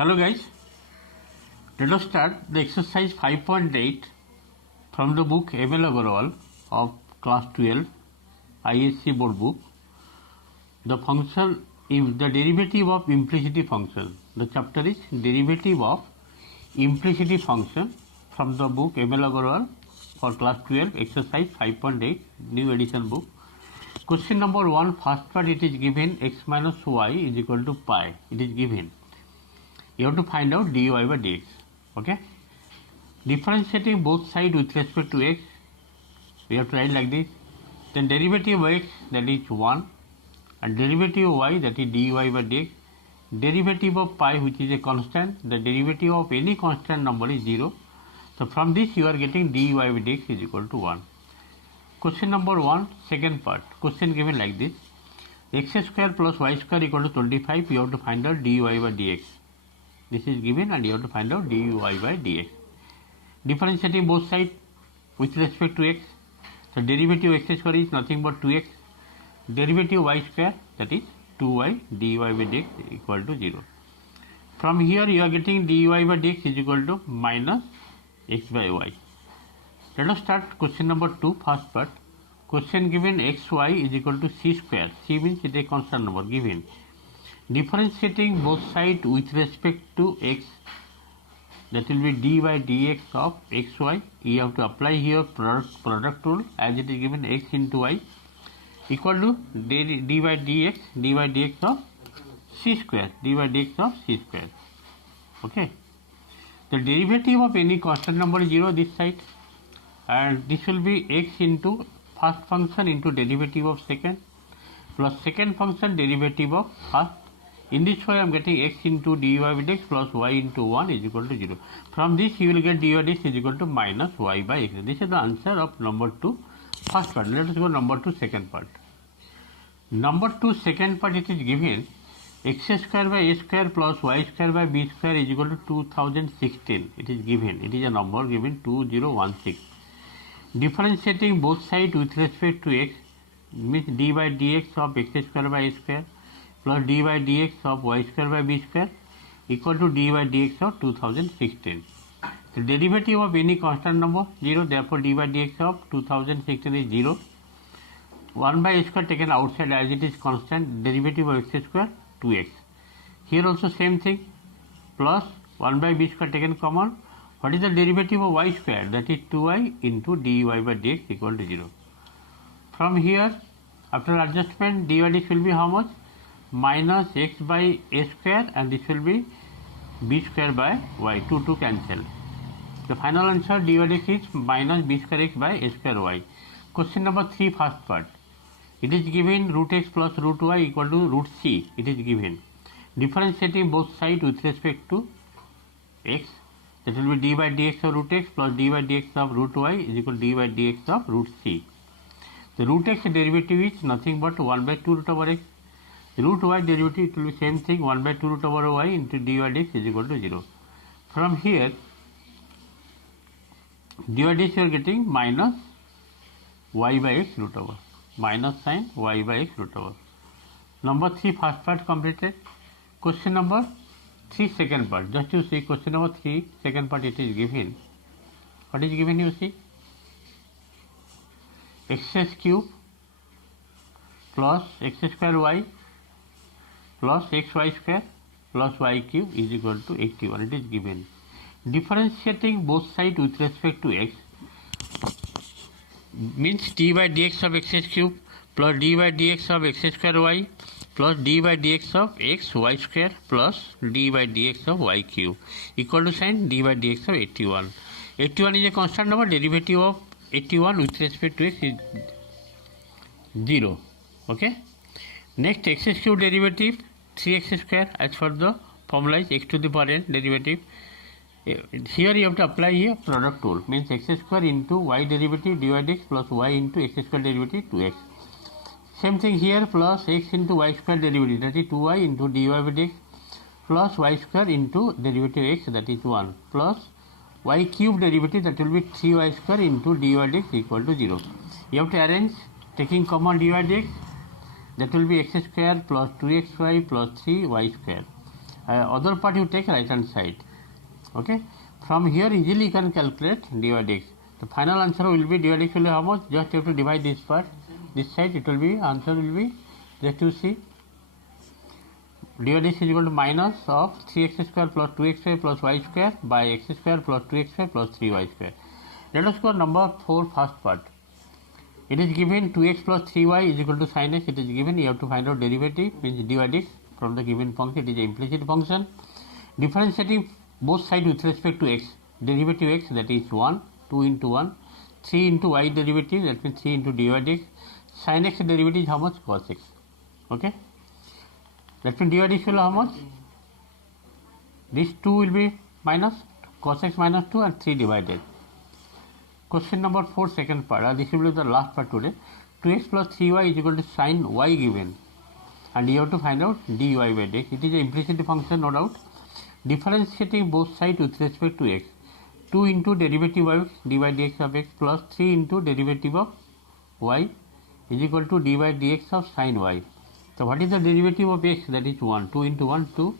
Hello guys, let us start the exercise 5.8 from the book M.L. Agarwal of class 12 ISC board book. The function is the derivative of implicity function. The chapter is derivative of implicity function from the book M.L. Agarwal for class 12 exercise 5.8 new edition book. Question number 1, first part, it is given x minus y is equal to pi. It is given. You have to find out dy by dx. Okay. Differentiating both sides with respect to x, we have to write like this. Then derivative of x, that is 1, and derivative of y, that is dy by dx. Derivative of pi, which is a constant, the derivative of any constant number is 0. So from this you are getting dy by dx is equal to 1. Question number 1, second part. Question given like this. X square plus y square equal to 25. You have to find out dy by dx. This is given and you have to find out dy by dx. Differentiating both sides with respect to x. So derivative of x square is nothing but 2x. Derivative of y square, that is 2y, dy by dx equal to 0. From here you are getting dy by dx is equal to minus x by y. Let us start question number 2, first part. Question given xy is equal to c square. C means it is a constant number given. Differentiating both sides with respect to x, that will be d by dx of xy. You have to apply here product rule as it is given x into y equal to d by dx of c square, d by dx of c square. Okay. The derivative of any constant number is 0 this side, and this will be x into first function into derivative of second plus second function derivative of first. In this way I am getting x into dy by dx plus y into 1 is equal to 0. From this you will get dy by dx is equal to minus y by x. This is the answer of number 2 first part. Let us go number 2 second part. Number 2 second part, it is given x square by a square plus y square by b square is equal to 2016. It is given. It is a number given 2016. Differentiating both sides with respect to x means d by dx of x square by a square plus d by dx of y square by b square equal to d by dx of 2016. The derivative of any constant number 0, therefore d by dx of 2016 is 0. 1 by a square taken outside as it is constant, derivative of x square 2x. Here also same thing, plus 1 by b square taken common. What is the derivative of y square? That is 2y into dy by dx equal to 0. From here, after adjustment, dy by dx will be how much? Minus x by a square, and this will be b square by y. 2 cancel. The final answer dy by dx is minus b square x by a square y. Question number 3, first part. It is given root x plus root y equal to root c. It is given. Differentiating both sides with respect to x, that will be d by dx of root x plus d by dx of root y is equal to d by dx of root c. The root x derivative is nothing but 1 by 2 root over x. Root y derivative, it will be same thing, 1 by 2 root over y into dy dx is equal to 0. From here, dy dx you are getting minus y by x root over, minus sign y by x root over. Number 3 first part completed. Question number 3 second part. Just you see question number 3 second part, it is given. What is given, you see? X cube plus x square y plus xy square plus y cube is equal to 81. It is given. Differentiating both sides with respect to x means d by dx of x cube plus d by dx of x square y plus d by dx of x y square plus d by dx of y cube equal to sign d by dx of 81. 81 is a constant number. Derivative of 81 with respect to x is 0. Okay. Next, x cube derivative 3x square as per the formula is x to the power n derivative. Here you have to apply here product rule, means x square into y derivative dy dx plus y into x square derivative 2x. Same thing here, plus x into y square derivative, that is 2y into dy by dx plus y square into derivative x, that is 1, plus y cube derivative, that will be 3y square into dy dx equal to 0. You have to arrange taking common dy dx, that will be x square plus 2xy plus 3y square Other part you take right hand side. Okay. From here easily you can calculate dy dx. The final answer will be dy dx will be how much? Just you have to divide this part. This side it will be, answer will be, just you see, dy dx is equal to minus of 3x square plus 2x plus y square by x square plus 2x plus 3y square. Let us go number 4, first part. It is given 2x plus 3y is equal to sin x. It is given, you have to find out derivative, means dy dx from the given function. It is an implicit function. Differentiating both sides with respect to x, derivative x, that is 1, 2 into 1, 3 into y derivative, that means 3 into dy dx. Sin x derivative is how much? Cos x. Okay. That means dy dx will how much? This 2 will be minus cos x minus 2 and 3 divided. Question number 4, second part. This will be the last part today. 2x plus 3y is equal to sin y given, and you have to find out dy by dx. It is an implicit function, no doubt. Differentiating both sides with respect to x. 2 into derivative of x, dy dx of x, plus 3 into derivative of y is equal to dy dx of sin y. So what is the derivative of x? That is 1. 2 into 1, 2.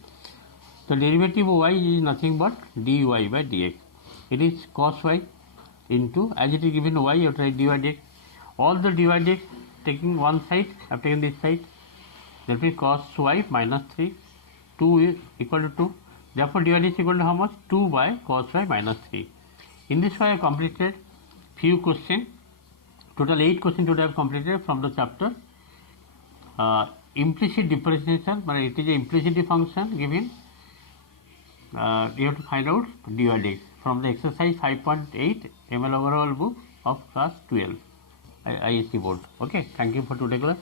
The derivative of y is nothing but dy by dx. It is cos y into, as it is given y, you have to write dy dx. All the dy dx taking one side, I have taken this side. That means cos y minus 3. 2 is equal to 2. Therefore dy dx is equal to how much? 2 by cos y minus 3. In this way I have completed few questions. Total 8 questions today I have completed from the chapter. Implicit differentiation, but it is an implicit function given. You have to find out dy dx from the exercise 5.8 ML overall book of class 12 ISC board. Okay, thank you for today's class.